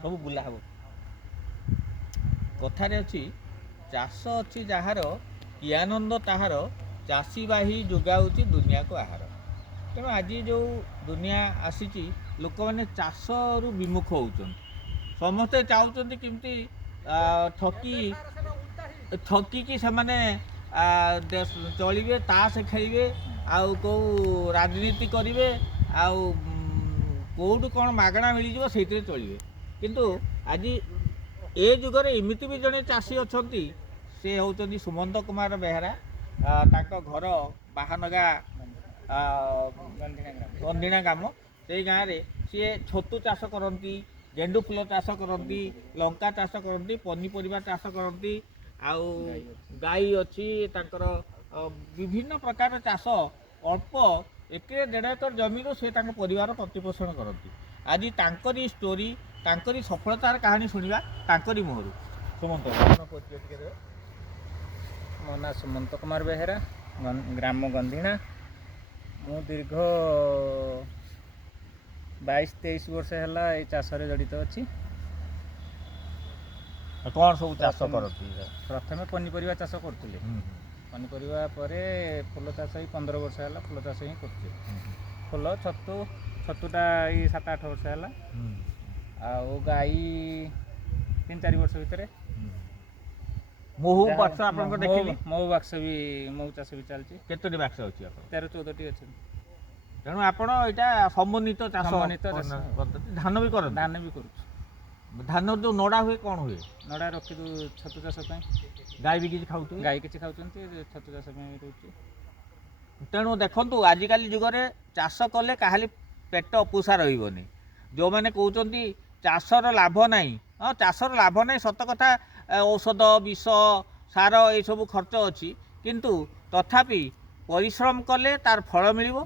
ସବୁ ବୁଲା ହେବ। କଥାରେ ଅଛି ଚାଷ ଅଛି ଯାହାର କି ଆନନ୍ଦ ତାହାର, ଚାଷୀ ବାହି ଯୋଗାଉଛି ଦୁନିଆକୁ ଆହାର। ତେଣୁ ଆଜି ଯେଉଁ ଦୁନିଆ ଆସିଛି ଲୋକମାନେ ଚାଷରୁ ବିମୁଖ ହେଉଛନ୍ତି। ସମସ୍ତେ ଚାହୁଁଛନ୍ତି କେମିତି ଠକିକି ସେମାନେ ଚଳିବେ, ତାସ ଖେଳିବେ, ଆଉ କେଉଁ ରାଜନୀତି କରିବେ, ଆଉ କେଉଁଠୁ କ'ଣ ମାଗଣା ମିଳିଯିବ ସେଇଥିରେ ଚଳିବେ। କିନ୍ତୁ ଆଜି ଏ ଯୁଗରେ ଏମିତି ବି ଜଣେ ଚାଷୀ ଅଛନ୍ତି, ସେ ହେଉଛନ୍ତି ସୁମନ୍ତ କୁମାର ବେହେରା। ତାଙ୍କ ଘର ବାହାନଗା ଗନ୍ଧିଣା ଗ୍ରାମ। ସେଇ ଗାଁରେ ସିଏ ଛତୁ ଚାଷ କରନ୍ତି, ଗେଣ୍ଡୁ ଫୁଲ ଚାଷ କରନ୍ତି, ଲଙ୍କା ଚାଷ କରନ୍ତି, ପନିପରିବା ଚାଷ କରନ୍ତି, ଆଉ ଗାଈ ଅଛି ତାଙ୍କର। ବିଭିନ୍ନ ପ୍ରକାର ଚାଷ ଅଳ୍ପ 1.5 ଏକର ଜମିରୁ ସେ ତାଙ୍କ ପରିବାର ପ୍ରତିପୋଷଣ କରନ୍ତି। ଆଜି ତାଙ୍କରି ଷ୍ଟୋରି, ତାଙ୍କରି ସଫଳତାର କାହାଣୀ ଶୁଣିବା ତାଙ୍କରି ମୁହଁରୁ। ସୁମନ୍ତ, ପରିଚୟ ଟିକେ ଦେବେ। ମୋ ନାଁ ସୁମନ୍ତ କୁମାର ବେହେରା, ଗ୍ରାମ ଗନ୍ଧିଣା। ମୁଁ ଦୀର୍ଘ 22-23 ବର୍ଷ ହେଲା ଏଇ ଚାଷରେ ଜଡ଼ିତ ଅଛି। କ'ଣ ସବୁ ଚାଷ କରନ୍ତି? ପ୍ରଥମେ ପନିପରିବା ଚାଷ କରୁଥିଲି। ପନିପରିବା ପରେ ଫୁଲ ଚାଷ ହିଁ 15 ବର୍ଷ ହେଲା ଫୁଲ ଚାଷ ହିଁ କରୁଛି। ଫୁଲ, ଛତୁଟା ଏଇ 7-8 ବର୍ଷ ହେଲା। ଆଉ ଗାଈ 3-4 ବର୍ଷ ଭିତରେ। ମହୁ ବାକ୍ସ ଆପଣଙ୍କ ଦେଖିଲି। ମହୁ ବାକ୍ସ ବି, ମହୁ ଚାଷ ବି ଚାଲିଛି। କେତୋଟି ବାକ୍ସ ଅଛି ଆପଣ? 13-14ଟି ଅଛନ୍ତି। ତେଣୁ ଆପଣ ଏଇଟା ସମନ୍ୱିତ ଚାଷ ପଦ୍ଧତି। ଧାନ ବି କରନ୍ତି? ଧାନ ବି କରୁଛୁ। ଧାନ ଯେଉଁ ନଡ଼ା ହୁଏ କ'ଣ ହୁଏ? ନଡ଼ା ରଖିଦେଉ ଛତୁ ଚାଷ ପାଇଁ। ଗାଈ ବି କିଛି ଖାଉଥିବେ? ଗାଈ କିଛି ଖାଉଛନ୍ତି, ଛତୁ ଚାଷ ପାଇଁ ବି ରହୁଛି। ତେଣୁ ଦେଖନ୍ତୁ, ଆଜିକାଲି ଯୁଗରେ ଚାଷ କଲେ କାହାରି ପେଟ ଅପୋଷା ରହିବନି। ଯେଉଁମାନେ କହୁଛନ୍ତି ଚାଷର ଲାଭ ନାହିଁ, ହଁ ଚାଷର ଲାଭ ନାହିଁ ସତ କଥା। ଔଷଧ, ବିଷ, ସାର ଏସବୁ ଖର୍ଚ୍ଚ ଅଛି, କିନ୍ତୁ ତଥାପି ପରିଶ୍ରମ କଲେ ତାର ଫଳ ମିଳିବ।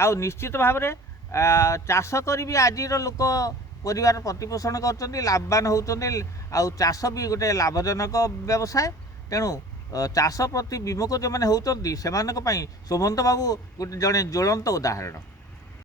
ଆଉ ନିଶ୍ଚିତ ଭାବରେ ଚାଷ କରି ବି ଆଜିର ଲୋକ ପରିବାର ପ୍ରତିପୋଷଣ କରୁଛନ୍ତି, ଲାଭବାନ ହେଉଛନ୍ତି। ଆଉ ଚାଷ ବି ଗୋଟେ ଲାଭଜନକ ବ୍ୟବସାୟ। ତେଣୁ ଚାଷ ପ୍ରତି ବିମୁଖ ଯେଉଁମାନେ ହେଉଛନ୍ତି ସେମାନଙ୍କ ପାଇଁ ସୁମନ୍ତ ବାବୁ ଗୋଟେ ଜଣେ ଜ୍ୱଳନ୍ତ ଉଦାହରଣ।